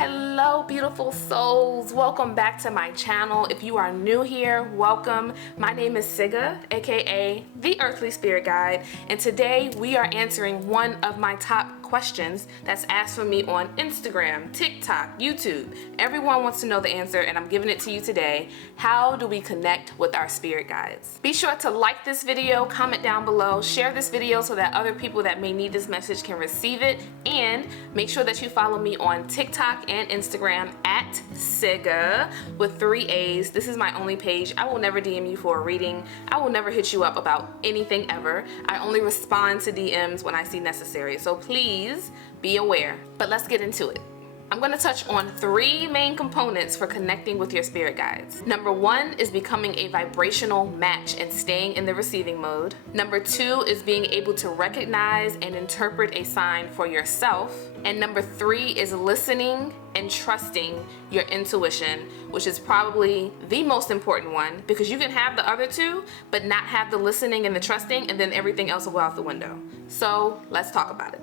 Hello beautiful souls, welcome back to my channel. If you are new here, welcome. My name is Siga, aka the Earthly Spirit Guide, and today we are answering one of my top questions that's asked for me on Instagram, TikTok, YouTube. Everyone wants to know the answer and I'm giving it to you today. How do we connect with our spirit guides? Be sure to like this video, comment down below, share this video so that other people that may need this message can receive it, and make sure that you follow me on TikTok and Instagram at Siga with 3 A's. This is my only page. I will never DM you for a reading. I will never hit you up about anything ever. I only respond to DMs when I see necessary. So please be aware. But let's get into it. I'm going to touch on 3 main components for connecting with your spirit guides. Number 1 is becoming a vibrational match and staying in the receiving mode. Number 2 is being able to recognize and interpret a sign for yourself. And number 3 is listening and trusting your intuition, which is probably the most important one, because you can have the other 2, but not have the listening and the trusting, and then everything else will go out the window. So let's talk about it.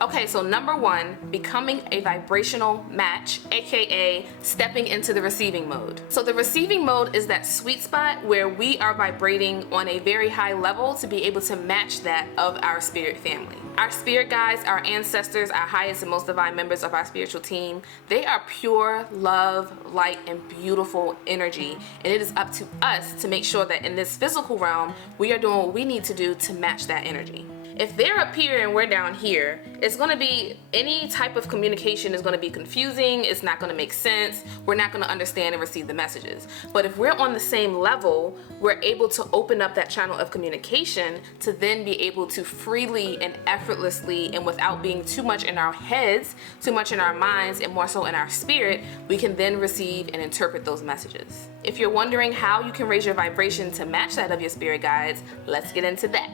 Okay, so number 1, becoming a vibrational match, aka stepping into the receiving mode. So the receiving mode is that sweet spot where we are vibrating on a very high level to be able to match that of our spirit family. Our spirit guides, our ancestors, our highest and most divine members of our spiritual team, they are pure love, light, and beautiful energy. And it is up to us to make sure that in this physical realm, we are doing what we need to do to match that energy. If they're up here and we're down here, it's going to be, any type of communication is going to be confusing. It's not going to make sense. We're not going to understand and receive the messages. But if we're on the same level, we're able to open up that channel of communication to then be able to freely and effortlessly, and without being too much in our heads, too much in our minds, and more so in our spirit, we can then receive and interpret those messages. If you're wondering how you can raise your vibration to match that of your spirit guides, let's get into that.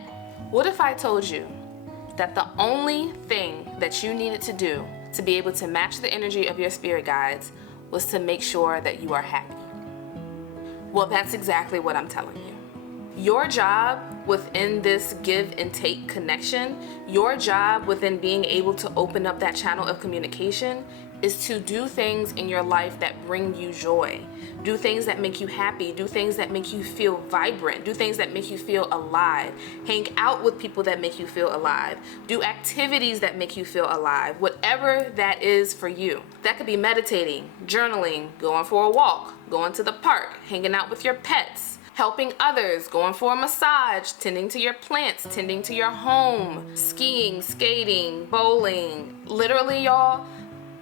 What if I told you that the only thing that you needed to do to be able to match the energy of your spirit guides was to make sure that you are happy? Well, that's exactly what I'm telling you. Your job within this give and take connection, your job within being able to open up that channel of communication is to do things in your life that bring you joy. Do things that make you happy. Do things that make you feel vibrant. Do things that make you feel alive. Hang out with people that make you feel alive. Do activities that make you feel alive. Whatever that is for you. That could be meditating, journaling, going for a walk, going to the park, hanging out with your pets, helping others, going for a massage, tending to your plants, tending to your home, skiing, skating, bowling. Literally, y'all,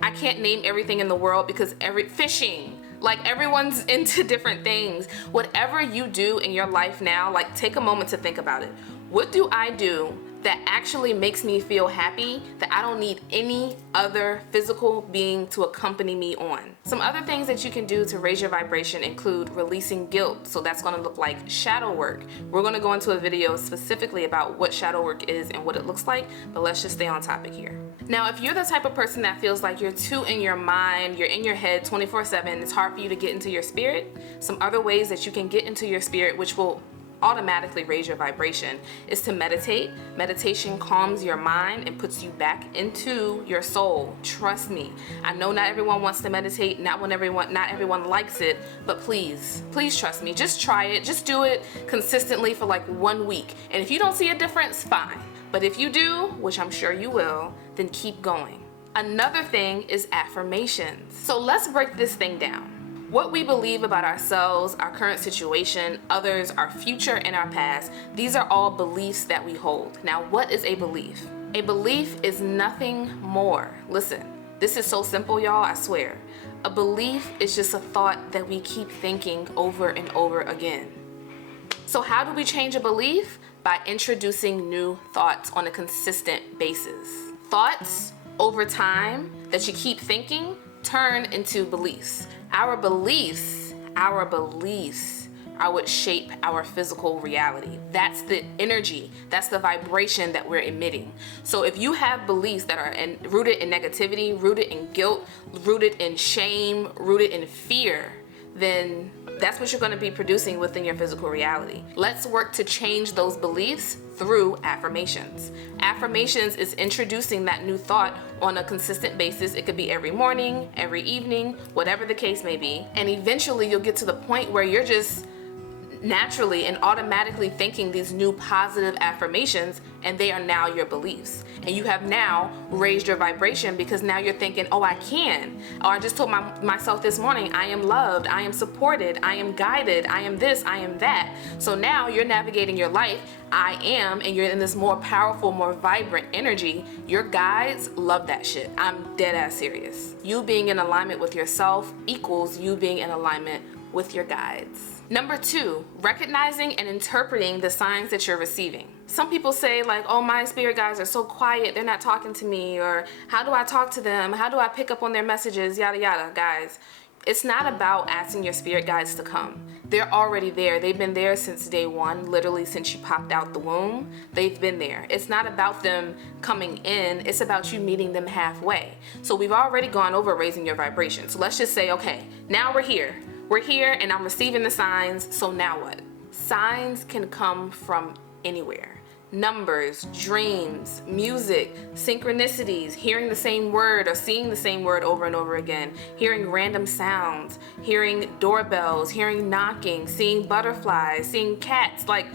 I can't name everything in the world because fishing, like everyone's into different things. Whatever you do in your life now, like take a moment to think about it. What do I do that actually makes me feel happy that I don't need any other physical being to accompany me on? Some other things that you can do to raise your vibration include releasing guilt. So that's going to look like shadow work. We're going to go into a video specifically about what shadow work is and what it looks like, but let's just stay on topic here. Now, if you're the type of person that feels like you're too in your mind, you're in your head 24/7, it's hard for you to get into your spirit, some other ways that you can get into your spirit, which will automatically raise your vibration, is to meditate. Meditation calms your mind and puts you back into your soul. Trust me. I know not everyone wants to meditate, not everyone likes it, but please trust me. Just try it. Just do it consistently for like 1 week. And if you don't see a difference, fine. But if you do, which I'm sure you will, then keep going. Another thing is affirmations. So let's break this thing down. What we believe about ourselves, our current situation, others, our future, and our past, these are all beliefs that we hold. Now, what is a belief? A belief is nothing more. Listen, this is so simple, y'all, I swear. A belief is just a thought that we keep thinking over and over again. So how do we change a belief? By introducing new thoughts on a consistent basis. Thoughts over time that you keep thinking turn into beliefs. Our beliefs are what shape our physical reality. That's the energy, that's the vibration that we're emitting. So if you have beliefs that are rooted in negativity, rooted in guilt, rooted in shame, rooted in fear, then that's what you're going to be producing within your physical reality. Let's work to change those beliefs through affirmations. Affirmations is introducing that new thought on a consistent basis. It could be every morning, every evening, whatever the case may be. And eventually you'll get to the point where you're just naturally and automatically thinking these new positive affirmations, and they are now your beliefs. And you have now raised your vibration because now you're thinking, oh, I can. Or I just told myself this morning, I am loved, I am supported, I am guided, I am this, I am that. So now you're navigating your life, I am, and you're in this more powerful, more vibrant energy. Your guides love that shit. I'm dead ass serious. You being in alignment with yourself equals you being in alignment with your guides. Number 2, recognizing and interpreting the signs that you're receiving. Some people say like, oh, my spirit guides are so quiet, they're not talking to me, or how do I talk to them? How do I pick up on their messages? Yada, yada. Guys, it's not about asking your spirit guides to come. They're already there. They've been there since day one, literally since you popped out the womb. They've been there. It's not about them coming in. It's about you meeting them halfway. So we've already gone over raising your vibration. So let's just say, okay, now we're here. We're here and I'm receiving the signs, so now what? Signs can come from anywhere. Numbers, dreams, music, synchronicities, hearing the same word or seeing the same word over and over again, hearing random sounds, hearing doorbells, hearing knocking, seeing butterflies, seeing cats. Like,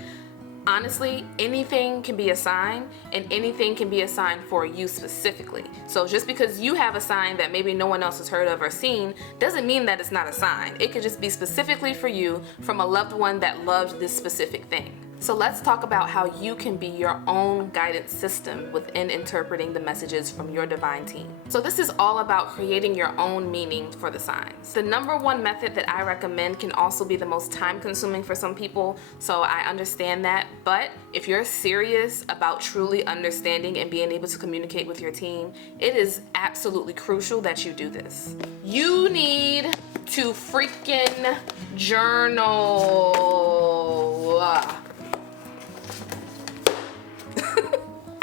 honestly, anything can be a sign, and anything can be a sign for you specifically. So just because you have a sign that maybe no one else has heard of or seen doesn't mean that it's not a sign. It could just be specifically for you from a loved one that loves this specific thing. So let's talk about how you can be your own guidance system within interpreting the messages from your divine team. So this is all about creating your own meaning for the signs. The number one method that I recommend can also be the most time consuming for some people, so I understand that. But if you're serious about truly understanding and being able to communicate with your team, it is absolutely crucial that you do this. You need to freaking journal.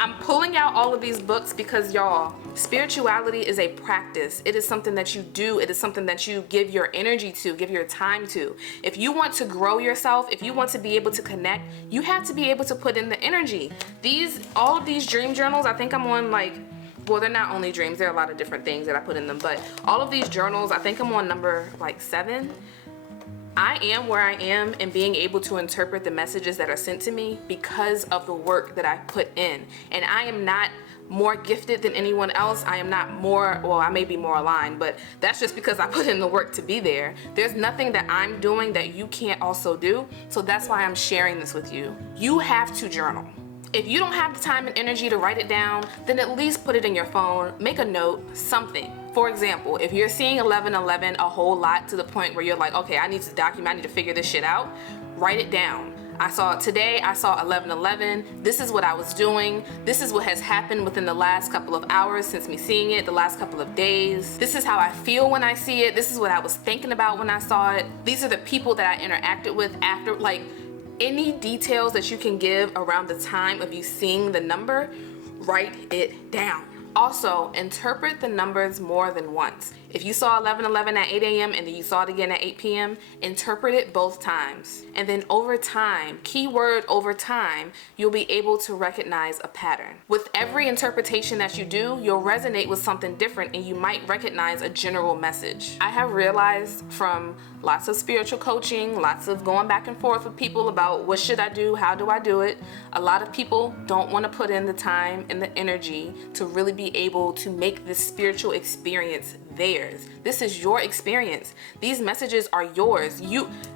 I'm pulling out all of these books because, y'all, spirituality is a practice. It is something that you do. It is something that you give your energy to, give your time to. If you want to grow yourself, if you want to be able to connect, you have to be able to put in the energy. All of these dream journals, I think I'm on well, they're not only dreams, there are a lot of different things that I put in them, but all of these journals, I think I'm on number 7. I am where I am and being able to interpret the messages that are sent to me because of the work that I put in. And I am not more gifted than anyone else. I am not more, well, I may be more aligned, but that's just because I put in the work to be there. There's nothing that I'm doing that you can't also do. So that's why I'm sharing this with you. You have to journal. If you don't have the time and energy to write it down, then at least put it in your phone, make a note, something. For example, if you're seeing 1111 a whole lot to the point where you're like, okay, I need to document, I need to figure this shit out, write it down. Today I saw 1111, this is what I was doing, this is what has happened within the last couple of hours since me seeing it, the last couple of days, this is how I feel when I see it, this is what I was thinking about when I saw it, these are the people that I interacted with after, any details that you can give around the time of you seeing the number, write it down. Also, interpret the numbers more than once. If you saw 1111 at 8 a.m. and then you saw it again at 8 p.m., interpret it both times. And then over time, keyword over time, you'll be able to recognize a pattern. With every interpretation that you do, you'll resonate with something different and you might recognize a general message. I have realized from lots of spiritual coaching, lots of going back and forth with people about what should I do, how do I do it, a lot of people don't want to put in the time and the energy to really be able to make this spiritual experience theirs. This is your experience. These messages are yours.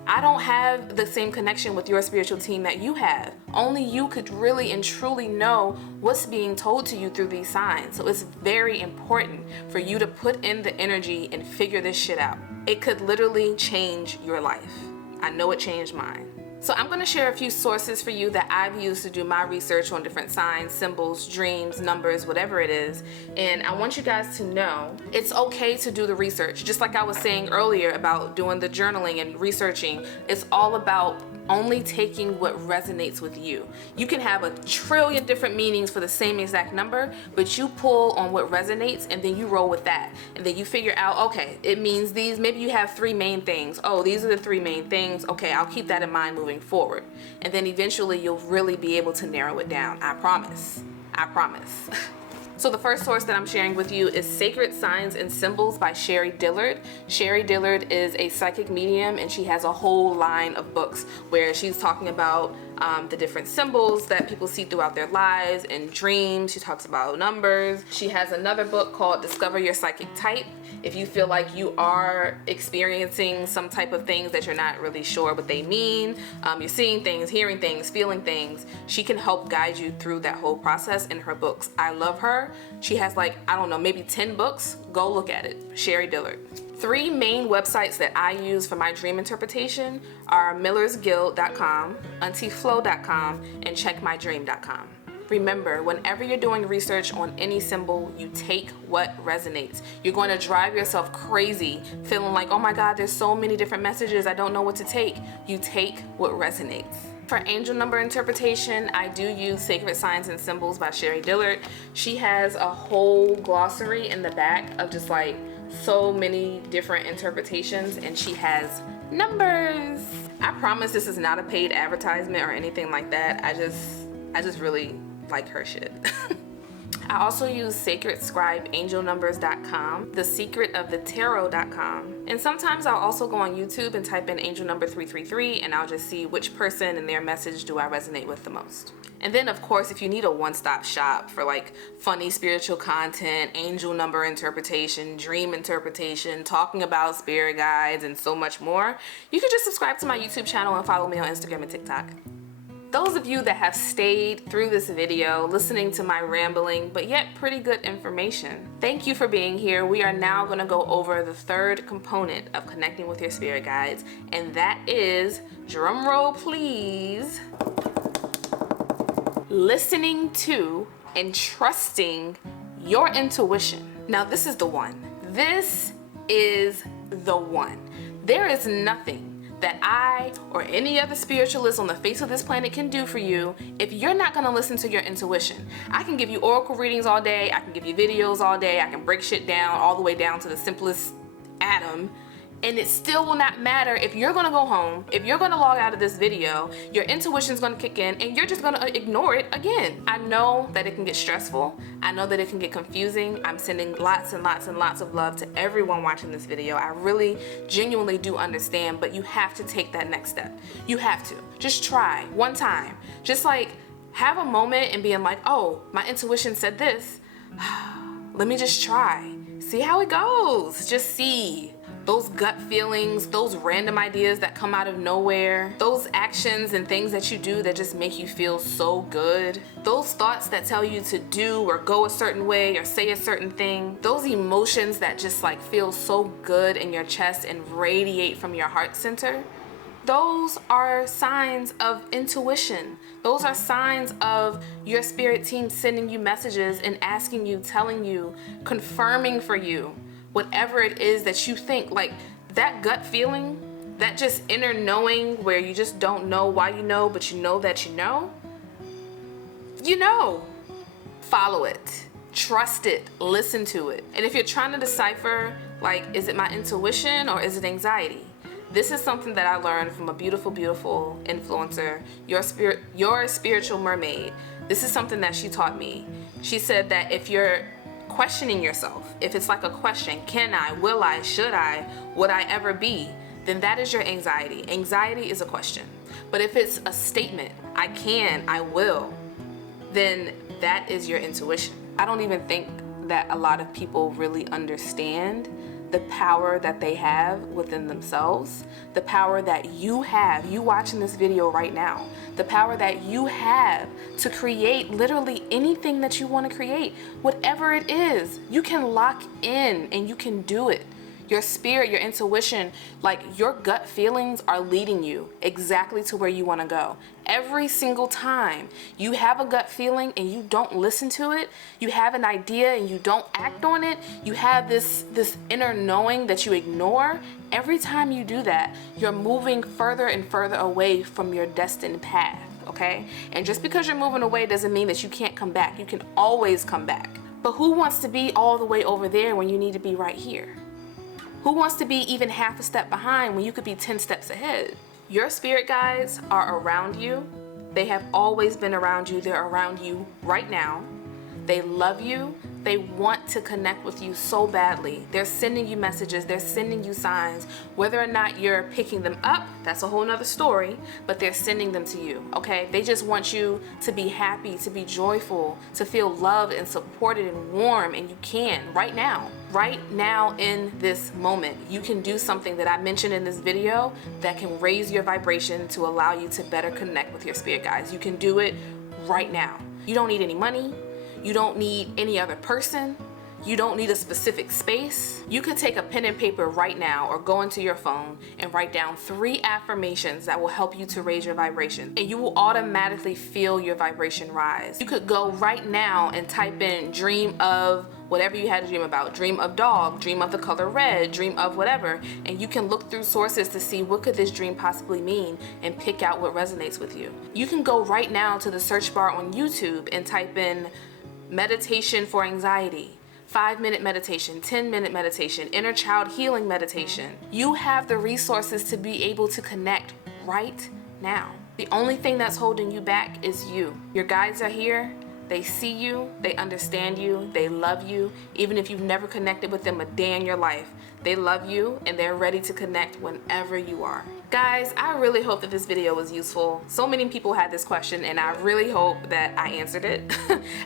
I don't have the same connection with your spiritual team that you have. Only you could really and truly know what's being told to you through these signs. So it's very important for you to put in the energy and figure this shit out. It could literally change your life. I know it changed mine. So I'm going to share a few sources for you that I've used to do my research on different signs, symbols, dreams, numbers, whatever it is. And I want you guys to know it's okay to do the research. Just like I was saying earlier about doing the journaling and researching, it's all about only taking what resonates with you. You can have a trillion different meanings for the same exact number, but you pull on what resonates and then you roll with that. And then you figure out, okay, it means these, maybe you have 3 main things. Oh, these are the 3 main things. Okay, I'll keep that in mind moving forward. And then eventually you'll really be able to narrow it down. I promise. I promise. So the first source that I'm sharing with you is Sacred Signs and Symbols by Sherry Dillard. Sherry Dillard is a psychic medium, and she has a whole line of books where she's talking about the different symbols that people see throughout their lives and dreams. She talks about numbers. She has another book called Discover Your Psychic Type. If you feel like you are experiencing some type of things that you're not really sure what they mean, you're seeing things, hearing things, feeling things, she can help guide you through that whole process in her books. I love her. She has like, I don't know, maybe 10 books. Go look at it. Sherry Dillard. 3 main websites that I use for my dream interpretation are millersguild.com, auntieflo.com, and checkmydream.com. Remember, whenever you're doing research on any symbol, you take what resonates. You're going to drive yourself crazy feeling like, oh my God, there's so many different messages, I don't know what to take. You take what resonates. For angel number interpretation, I do use Sacred Signs and Symbols by Sherry Dillard. She has a whole glossary in the back of just like so many different interpretations, and she has numbers. I promise this is not a paid advertisement or anything like that. I just really like her shit. I also use sacredscribeangelnumbers.com, thesecretofthetarot.com, and sometimes I'll also go on YouTube and type in angel number 333 and I'll just see which person and their message do I resonate with the most. And then of course, if you need a one-stop shop for like funny spiritual content, angel number interpretation, dream interpretation, talking about spirit guides, and so much more, you can just subscribe to my YouTube channel and follow me on Instagram and TikTok. Those of you that have stayed through this video, listening to my rambling, but yet pretty good information, thank you for being here. We are now gonna go over the 3rd component of connecting with your spirit guides, and that is, drum roll please, listening to and trusting your intuition. Now this is the one. This is the one. There is nothing that I or any other spiritualist on the face of this planet can do for you if you're not gonna listen to your intuition. I can give you oracle readings all day, I can give you videos all day, I can break shit down all the way down to the simplest atom, and it still will not matter if you're gonna go home, if you're gonna log out of this video, your intuition's gonna kick in and you're just gonna ignore it again. I know that it can get stressful. I know that it can get confusing. I'm sending lots and lots and lots of love to everyone watching this video. I really genuinely do understand, but you have to take that next step. You have to. Just try one time. Just like have a moment and being like, oh, my intuition said this. Let me just try. See how it goes. Just see. Those gut feelings, those random ideas that come out of nowhere, those actions and things that you do that just make you feel so good, those thoughts that tell you to do or go a certain way or say a certain thing, those emotions that just like feel so good in your chest and radiate from your heart center, those are signs of intuition. Those are signs of your spirit team sending you messages and asking you, telling you, confirming for you whatever it is that you think. Like that gut feeling, that just inner knowing where you just don't know why you know, but you know that you know. Follow it, trust it, listen to it. And if you're trying to decipher, like, is it my intuition or is it anxiety? This is something that I learned from a beautiful, beautiful influencer, your spiritual mermaid. This is something that she taught me. She said that if you're questioning yourself, if it's like a question, can I, will I, should I, would I ever be, then that is your anxiety. Anxiety is a question. But if it's a statement, I can, I will, then that is your intuition. I don't even think that a lot of people really understand the power that they have within themselves, the power that you have, you watching this video right now, the power that you have to create literally anything that you want to create. Whatever it is, you can lock in and you can do it. Your spirit, your intuition, like your gut feelings are leading you exactly to where you want to go. Every single time you have a gut feeling and you don't listen to it, you have an idea and you don't act on it, you have this inner knowing that you ignore. Every time you do that, you're moving further and further away from your destined path, okay? And just because you're moving away doesn't mean that you can't come back. You can always come back. But who wants to be all the way over there when you need to be right here? Who wants to be even half a step behind when you could be 10 steps ahead? Your spirit guides are around you. They have always been around you. They're around you right now. They love you. They want to connect with you so badly. They're sending you messages. They're sending you signs. Whether or not you're picking them up, that's a whole nother story, but they're sending them to you, okay? They just want you to be happy, to be joyful, to feel loved and supported and warm, and you can right now. Right now in this moment, you can do something that I mentioned in this video that can raise your vibration to allow you to better connect with your spirit guides. You can do it right now. You don't need any money. You don't need any other person. You don't need a specific space. You could take a pen and paper right now or go into your phone and write down 3 affirmations that will help you to raise your vibration, and you will automatically feel your vibration rise. You could go right now and type in dream of whatever you had to dream about. Dream of dog, dream of the color red, dream of whatever, and you can look through sources to see what could this dream possibly mean and pick out what resonates with you. You can go right now to the search bar on YouTube and type in meditation for anxiety, 5-minute meditation, 10-minute meditation, inner child healing meditation. You have the resources to be able to connect right now. The only thing that's holding you back is you. Your guides are here. They see you, they understand you, they love you. Even if you've never connected with them a day in your life, they love you and they're ready to connect whenever you are. Guys, I really hope that this video was useful. So many people had this question and I really hope that I answered it.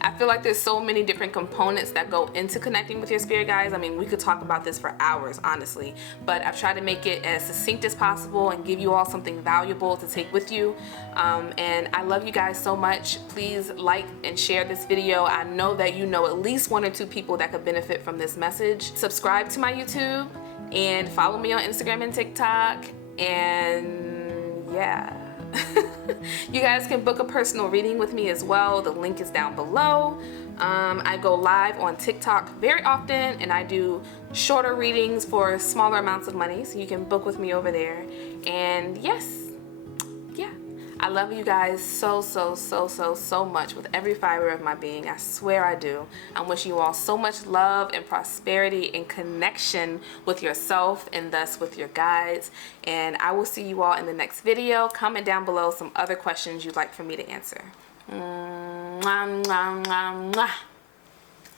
I feel like there's so many different components that go into connecting with your spirit guides. I mean, we could talk about this for hours, honestly, but I've tried to make it as succinct as possible and give you all something valuable to take with you. And I love you guys so much. Please like and share this video. I know that you know at least 1 or 2 people that could benefit from this message. Subscribe to my YouTube and follow me on Instagram and TikTok. And yeah, you guys can book a personal reading with me as well. The link is down below. I go live on TikTok very often and I do shorter readings for smaller amounts of money, so you can book with me over there. And yes, yeah, I love you guys so much with every fiber of my being. I swear I do. I'm wishing you all so much love and prosperity and connection with yourself and thus with your guides. And I will see you all in the next video. Comment down below some other questions you'd like for me to answer. Mwah, mwah, mwah, mwah.